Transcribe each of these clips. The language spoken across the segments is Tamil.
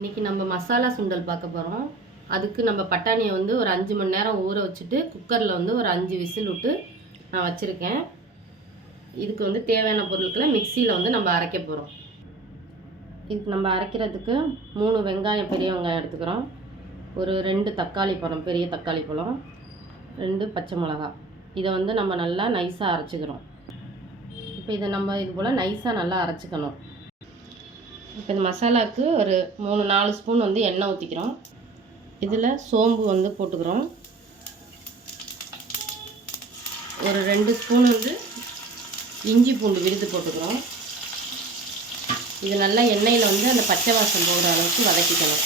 இன்றைக்கி நம்ம மசாலா சுண்டல் பார்க்க போகிறோம். அதுக்கு நம்ம பட்டாணியை வந்து ஒரு 5 மணி நேரம் ஊற வச்சுட்டு குக்கரில் வந்து ஒரு 5 விசில் விட்டு நான் வச்சுருக்கேன். இதுக்கு வந்து தேவையான பொருட்களை மிக்சியில் வந்து நம்ம அரைக்க போகிறோம். இதுக்கு நம்ம அரைக்கிறதுக்கு 3 வெங்காயம், பெரிய வெங்காயம் எடுத்துக்கிறோம். ஒரு 2 தக்காளி பழம், பெரிய தக்காளி பழம், 2 பச்சை மிளகாய். இதை வந்து நம்ம நல்லா நைஸாக அரைச்சிக்கிறோம். இப்போ இதை நம்ம இது போல் நைஸாக நல்லா அரைச்சிக்கணும். இப்போ இந்த மசாலாவுக்கு ஒரு 3-4 ஸ்பூன் வந்து எண்ணெய் ஊற்றிக்கிறோம். இதில் சோம்பு வந்து போட்டுக்கிறோம். ஒரு 2 ஸ்பூன் வந்து இஞ்சி பூண்டு விழுது போட்டுக்கிறோம். இது நல்லா எண்ணெயில் வந்து அந்த பச்சை வாசம் போகிற அளவுக்கு வதக்கிக்கணும்.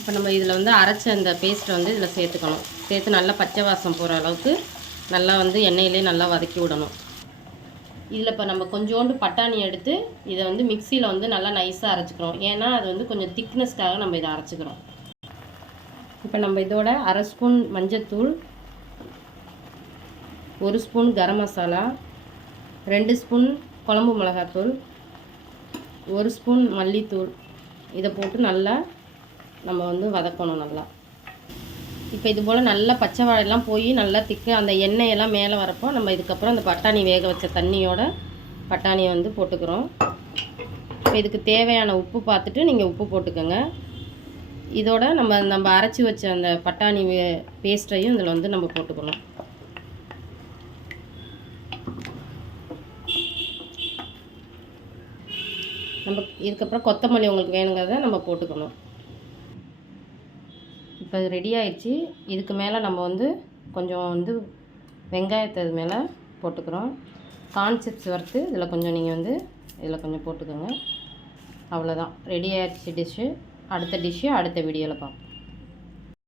இப்போ நம்ம இதில் வந்து அரைச்ச அந்த பேஸ்ட்டை வந்து இதில் சேர்த்துக்கணும். சேர்த்து நல்லா பச்சை வாசம் போகிற அளவுக்கு நல்லா வந்து எண்ணெயிலே நல்லா வதக்கி விடணும். இதில் இப்போ நம்ம கொஞ்சோண்டு பட்டாணி எடுத்து இதை வந்து மிக்சியில் வந்து நல்லா நைஸாக அரைச்சிக்கிறோம். ஏன்னா அது வந்து கொஞ்சம் திக்னஸ்க்காக நம்ம இதை அரைச்சிக்கிறோம். இப்போ நம்ம இதோட 1/2 ஸ்பூன் மஞ்சத்தூள், 1 ஸ்பூன் கரம் மசாலா, 2 ஸ்பூன் குழம்பு மிளகாத்தூள், 1 ஸ்பூன் மல்லித்தூள் இதை போட்டு நல்லா நம்ம வந்து வதக்கணும் நல்லா. இப்போ இது போல் நல்லா பச்சை வாழையெல்லாம் போய் நல்லா திக்கு அந்த எண்ணெயெல்லாம் மேலே வரப்போ நம்ம இதுக்கப்புறம் அந்த பட்டாணி வேக வச்ச தண்ணியோட பட்டாணியை வந்து போட்டுக்கிறோம். இப்போ இதுக்கு தேவையான உப்பு பார்த்துட்டு நீங்கள் உப்பு போட்டுக்கோங்க. இதோட நம்ம அரைச்சி வச்ச அந்த பட்டாணி பேஸ்ட்டையும் இதில் வந்து நம்ம போட்டுக்கணும். நம்ம இதுக்கப்புறம் கொத்தமல்லி உங்களுக்கு வேணுங்கிறத நம்ம போட்டுக்கணும். இப்போ இது ரெடி ஆயிடுச்சு. இதுக்கு மேலே நம்ம வந்து கொஞ்சம் வந்து வெங்காயத்தை இது மேலே போட்டுக்கிறோம். கார்ன் சிப்ஸ் வறுத்து இதில் கொஞ்சம் நீங்கள் வந்து இதில் கொஞ்சம் போட்டுக்கோங்க. அவ்வளோதான், ரெடி ஆயிடுச்சு டிஷ்ஷு. அடுத்த வீடியோவில் பார்ப்போம்.